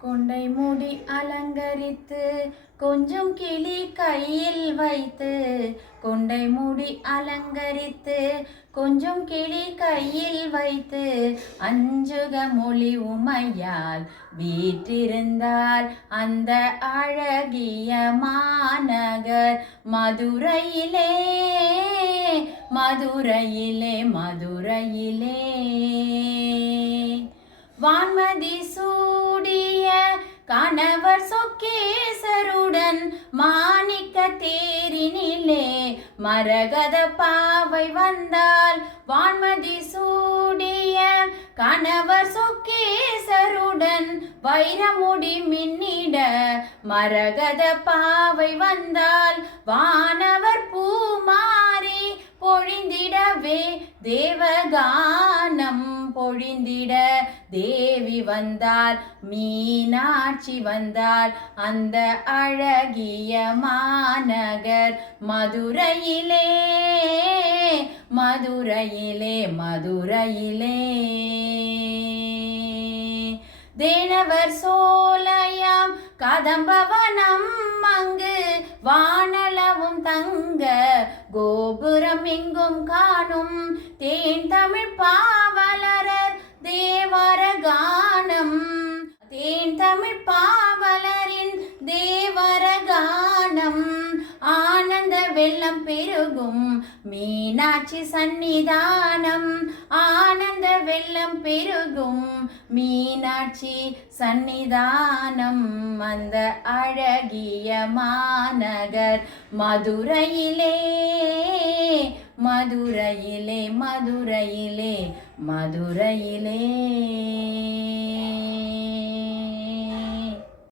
கொண்டை மூடி அலங்கரித்து கொஞ்சம் கிளி கையில் வைத்து கொண்டை மூடி அலங்கரித்து கொஞ்சம் கிளி கையில் வைத்து அஞ்சுக மொழி உமையால் வீற்றிருந்தால் அந்த அழகிய மாநகர் மதுரையிலே மதுரையிலே மதுரையிலே வான்மதி சூடிய கணவர் சொக்கேசருடன் மாணிக்க தேரினிலே மரகத பாவை வந்தால் வான்மதி சூடிய கணவர் சொக்கேசருடன் வைரமுடி மின்னிட மரகத பாவை வந்தால் வானவர் பூமாரி பொழிந்திடவே தேவகானம் பொழிந்திட தேவி வந்தால் மீனாட்சி வந்தால் அந்த அழகிய மாநகர் மதுரையிலே மதுரையிலே மதுரையிலே தேனவர் சோலையாம் கதம்பவனம் அங்கு வானளவும் தங்க கோபுரம் எங்கும் காணும் தேன் தமிழ் பாவலரர் தேவர கானம் தேன் தமிழ் பாவலரின் தேவர கானம் ஆனந்த வெள்ளம் பெருகும் மீனாட்சி சந்நிதானம் ஆனந்த வெள்ளம் பெருகும் மீனாட்சி சந்நிதானம் அந்த அழகிய மாநகர் மதுரையிலே மதுரையிலே மதுரையிலே மதுரையிலே